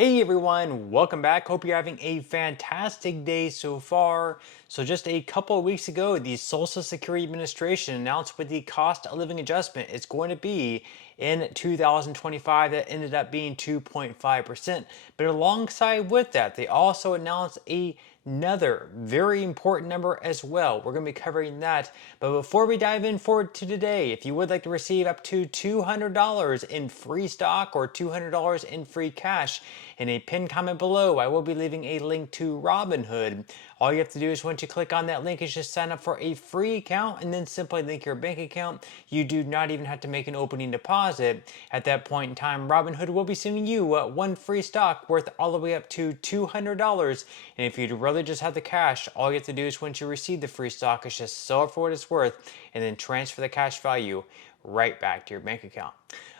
Hey everyone, welcome back. Hope you're having a fantastic day so far. So just a couple of weeks ago, the Social Security Administration announced what the cost of living adjustment is going to be in 2025. That ended up being 2.5%. But alongside with that, they also announced another very important number as well. We're going to be covering that. But before we dive in forward to today, if you would like to receive up to $200 in free stock or $200 in free cash, in a pinned comment below, I will be leaving a link to Robinhood. All you have to do is once you click on that link is just sign up for a free account and then simply link your bank account. You do not even have to make an opening deposit. At that point in time, Robinhood will be sending you one free stock worth all the way up to $200. And if you really just have the cash, all you have to do is once you receive the free stock is just sell it for what it's worth and then transfer the cash value right back to your bank account.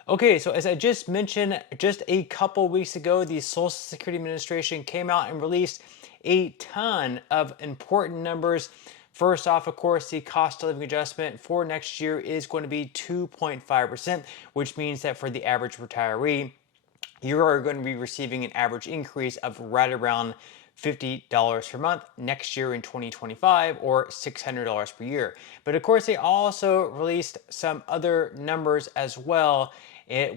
Okay, so as I just mentioned, just a couple weeks ago, the Social Security Administration came out and released a ton of important numbers. First off, of course, the cost of living adjustment for next year is going to be 2.5%, which means that for the average retiree, you are going to be receiving an average increase of right around $50 per month next year in 2025 or $600 per year. But of course, they also released some other numbers as well,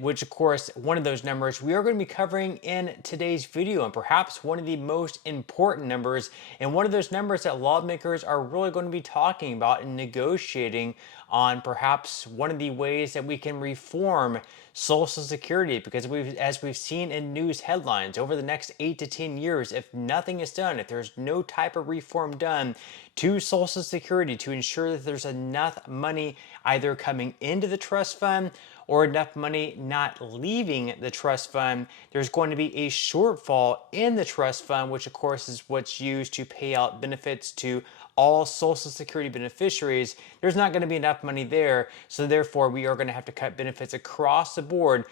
which of course, one of those numbers we are going to be covering in today's video, and perhaps one of the most important numbers, and one of those numbers that lawmakers are really going to be talking about and negotiating on perhaps one of the ways that we can reform Social Security, because as we've seen in news headlines, over the next 8 to 10 years, if nothing is done, if there's no type of reform done to Social Security to ensure that there's enough money either coming into the trust fund or enough money not leaving the trust fund, there's going to be a shortfall in the trust fund, which of course is what's used to pay out benefits to all Social Security beneficiaries. There's not going to be enough money there, so therefore we are going to have to cut benefits across the board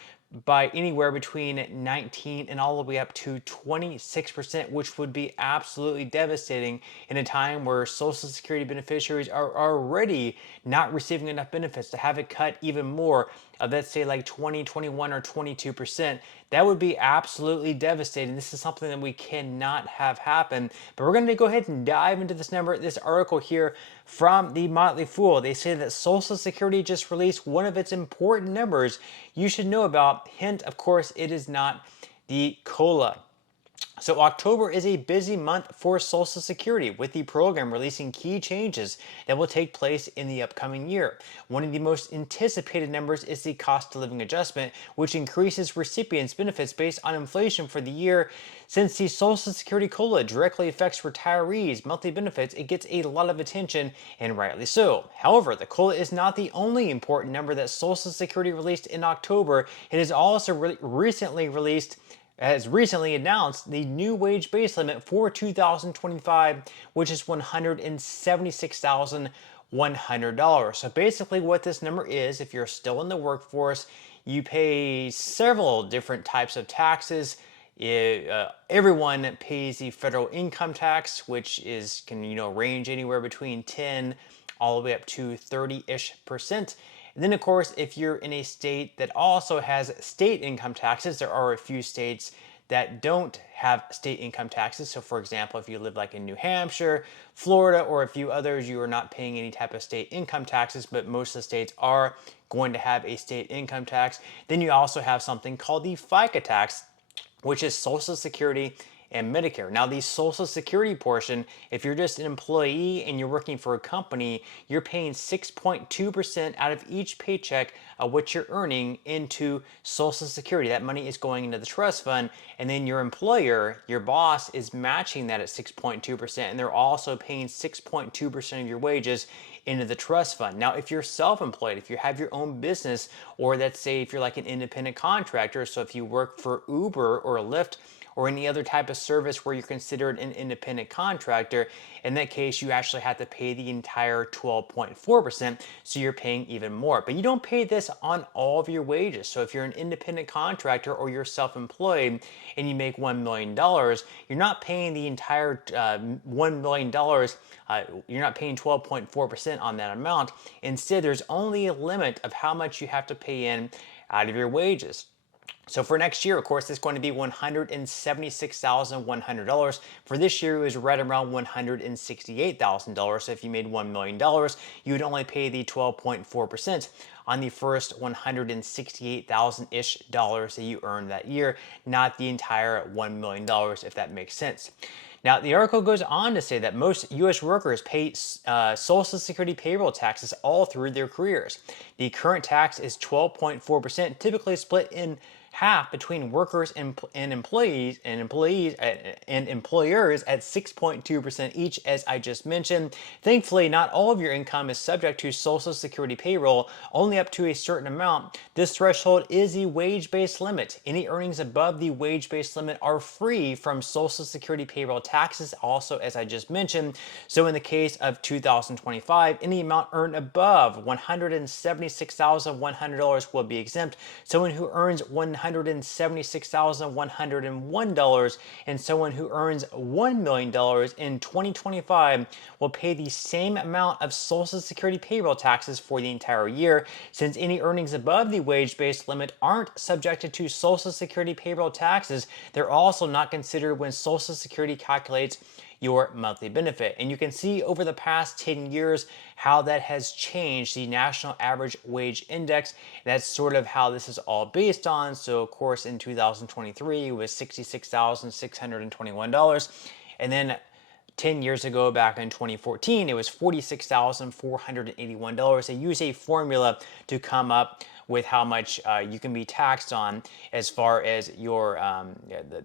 by anywhere between 19 and all the way up to 26%, which would be absolutely devastating in a time where Social Security beneficiaries are already not receiving enough benefits. To have it cut even more, let's say like 20, 21, or 22%, that would be absolutely devastating. This is something that we cannot have happen. But we're going to go ahead and dive into this number, this article here from the Motley Fool. They say that Social Security just released one of its important numbers you should know about. Hint, of course, it is not the COLA. So October is a busy month for Social Security, with the program releasing key changes that will take place in the upcoming year. One of the most anticipated numbers is the cost of living adjustment, which increases recipients' benefits based on inflation for the year. Since the Social Security COLA directly affects retirees' monthly benefits, it gets a lot of attention, and rightly so. However, the COLA is not the only important number that Social Security released in October. It has also has recently announced the new wage base limit for 2025, which is $176,100. So basically what this number is, if you're still in the workforce, you pay several different types of taxes. Everyone pays the federal income tax, which can range anywhere between 10 all the way up to 30-ish%. And then, of course, if you're in a state that also has state income taxes, there are a few states that don't have state income taxes. So, for example, if you live like in New Hampshire, Florida, or a few others, you are not paying any type of state income taxes, but most of the states are going to have a state income tax. Then you also have something called the FICA tax, which is Social Security and Medicare. Now, the Social Security portion, if you're just an employee and you're working for a company, you're paying 6.2% out of each paycheck of what you're earning into Social Security. That money is going into the trust fund, and then your employer, your boss, is matching that at 6.2%, and they're also paying 6.2% of your wages into the trust fund. Now, if you're self-employed, if you have your own business, or let's say if you're like an independent contractor, so if you work for Uber or Lyft, or any other type of service where you're considered an independent contractor, in that case, you actually have to pay the entire 12.4%, so you're paying even more. But you don't pay this on all of your wages. So if you're an independent contractor or you're self-employed and you make $1 million, you're not paying the entire $1 million. You're not paying 12.4% on that amount. Instead, there's only a limit of how much you have to pay in out of your wages. So for next year, of course, it's going to be $176,100. For this year, it was right around $168,000. So if you made $1 million, you would only pay the 12.4% on the first 168,000-ish dollars that you earned that year, not the entire $1 million, if that makes sense. Now, the article goes on to say that most U.S. workers pay Social Security payroll taxes all through their careers. The current tax is 12.4%, typically split in half between workers and employers at 6.2% each, as I just mentioned. Thankfully, not all of your income is subject to Social Security payroll, only up to a certain amount. This threshold is the wage-based limit. Any earnings above the wage-based limit are free from Social Security payroll taxes, also as I just mentioned. So in the case of 2025, any amount earned above $176,100 will be exempt. Someone who earns $176,101 and someone who earns $1 million in 2025 will pay the same amount of Social Security payroll taxes for the entire year. Since any earnings above the wage-based limit aren't subjected to Social Security payroll taxes, they're also not considered when Social Security calculates your monthly benefit. And you can see over the past 10 years how that has changed the National Average Wage Index. That's sort of how this is all based on. So of course in 2023 it was $66,621. And then 10 years ago, back in 2014, it was $46,481. They use a formula to come up with how much you can be taxed on as far as your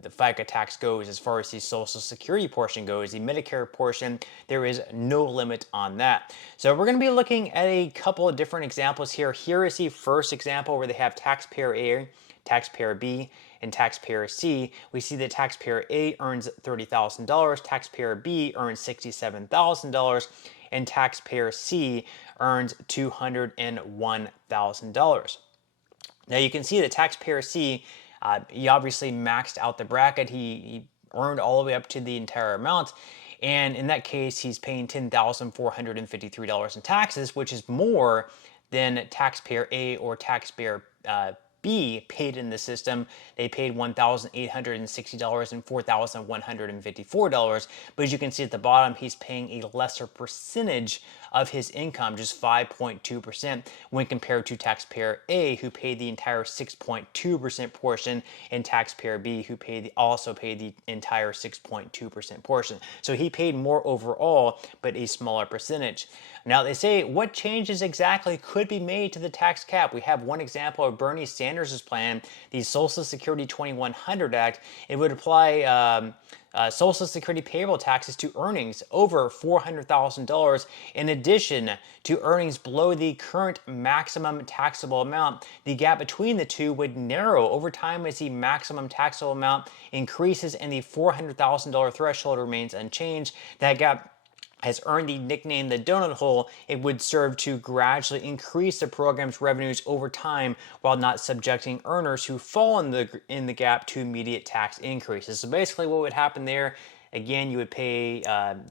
the FICA tax goes, as far as the Social Security portion goes. The Medicare portion, there is no limit on that. So we're going to be looking at a couple of different examples here. Here is the first example where they have taxpayer A, taxpayer B, and taxpayer C. We see that taxpayer A earns $30,000, taxpayer B earns $67,000, and taxpayer C earns $201,000. Now you can see that taxpayer C, he obviously maxed out the bracket. He earned all the way up to the entire amount. And in that case, he's paying $10,453 in taxes, which is more than taxpayer A or taxpayer B paid in the system. They paid $1,860 and $4,154. But as you can see at the bottom, he's paying a lesser percentage of his income, just 5.2%, when compared to taxpayer A, who paid the entire 6.2% portion, and taxpayer B, who also paid the entire 6.2% portion. So he paid more overall, but a smaller percentage. Now they say what changes exactly could be made to the tax cap. We have one example of Bernie Sanders' plan, the Social Security 2100 Act. It would apply Social Security payroll taxes to earnings over $400,000 in addition to earnings below the current maximum taxable amount. The gap between the two would narrow over time as the maximum taxable amount increases and the $400,000 threshold remains unchanged. That gap has earned the nickname the donut hole. It would serve to gradually increase the program's revenues over time while not subjecting earners who fall in the gap to immediate tax increases. So basically what would happen there, again, you would pay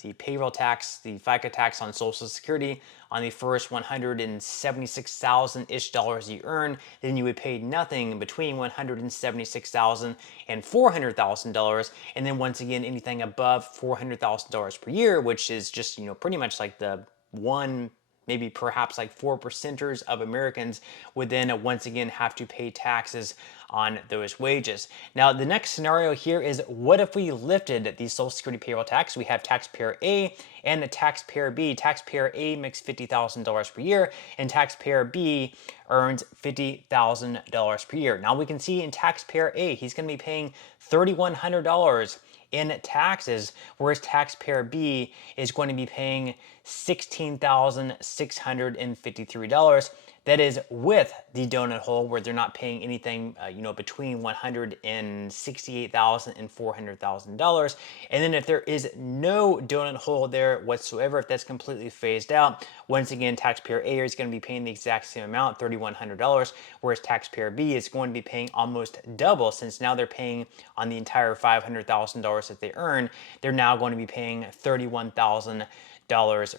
the payroll tax, the FICA tax on Social Security on the first $176,000-ish dollars you earn. Then you would pay nothing between $176,000 and $400,000. And then once again, anything above $400,000 per year, which is just, pretty much like the one, maybe perhaps like 4%ers of Americans would then once again have to pay taxes on those wages. Now, the next scenario here is, what if we lifted the Social Security payroll tax? We have taxpayer A and the taxpayer B. Taxpayer A makes $50,000 per year, and taxpayer B earns $50,000 per year. Now we can see in taxpayer A, he's going to be paying $3,100 in taxes, whereas taxpayer B is going to be paying $16,653. That is with the donut hole, where they're not paying anything, between $168,000 and $400,000. And then if there is no donut hole there whatsoever, if that's completely phased out, once again, taxpayer A is going to be paying the exact same amount, $3,100, whereas taxpayer B is going to be paying almost double, since now they're paying on the entire $500,000 that they earn. They're now going to be paying $31,000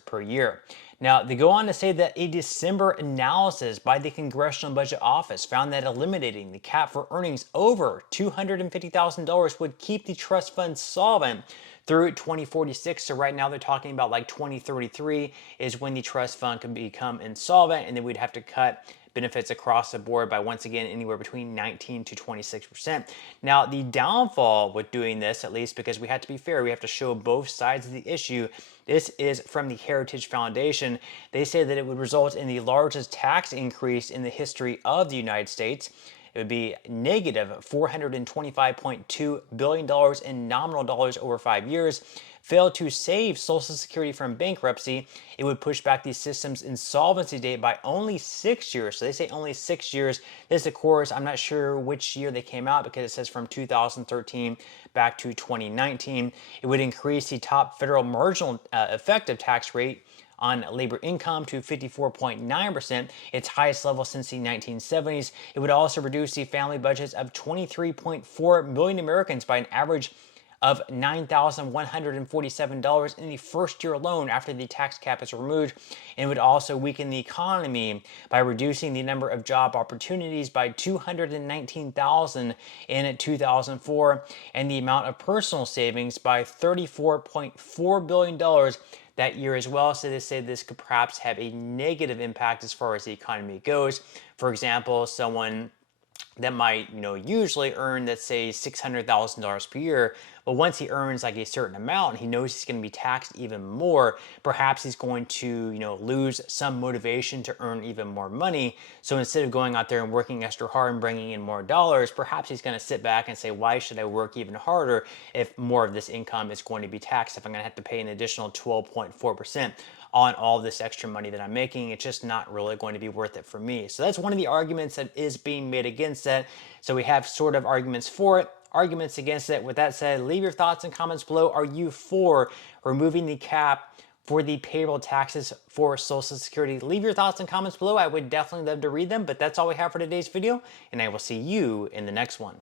per year. Now, they go on to say that a December analysis by the Congressional Budget Office found that eliminating the cap for earnings over $250,000 would keep the trust fund solvent through 2046. So right now they're talking about like 2033 is when the trust fund can become insolvent, and then we'd have to cut benefits across the board by, once again, anywhere between 19 to 26%. Now, the downfall with doing this, at least because we have to be fair, we have to show both sides of the issue. This is from the Heritage Foundation. They say that it would result in the largest tax increase in the history of the United States. It would be negative $425.2 billion in nominal dollars over 5 years. Fail to save Social Security from bankruptcy, it would push back the system's insolvency date by only 6 years. So they say only 6 years. This, of course, I'm not sure which year they came out because it says from 2013 back to 2019. It would increase the top federal marginal effective tax rate on labor income to 54.9%, its highest level since the 1970s. It would also reduce the family budgets of 23.4 million Americans by an average of $9,147 in the first year alone after the tax cap is removed, and would also weaken the economy by reducing the number of job opportunities by 219,000 in 2004 and the amount of personal savings by $34.4 billion that year as well. So they say this could perhaps have a negative impact as far as the economy goes. For example, someone that might, usually earn, let's say, $600,000 per year. But once he earns like a certain amount and he knows he's going to be taxed even more, perhaps he's going to, lose some motivation to earn even more money. So instead of going out there and working extra hard and bringing in more dollars, perhaps he's going to sit back and say, why should I work even harder if more of this income is going to be taxed, if I'm going to have to pay an additional 12.4% on all this extra money that I'm making? It's just not really going to be worth it for me. So that's one of the arguments that is being made against that. So we have sort of arguments for it, arguments against it. With that said, leave your thoughts and comments below. Are you for removing the cap for the payroll taxes for Social Security? Leave your thoughts and comments below. I would definitely love to read them, but that's all we have for today's video, and I will see you in the next one.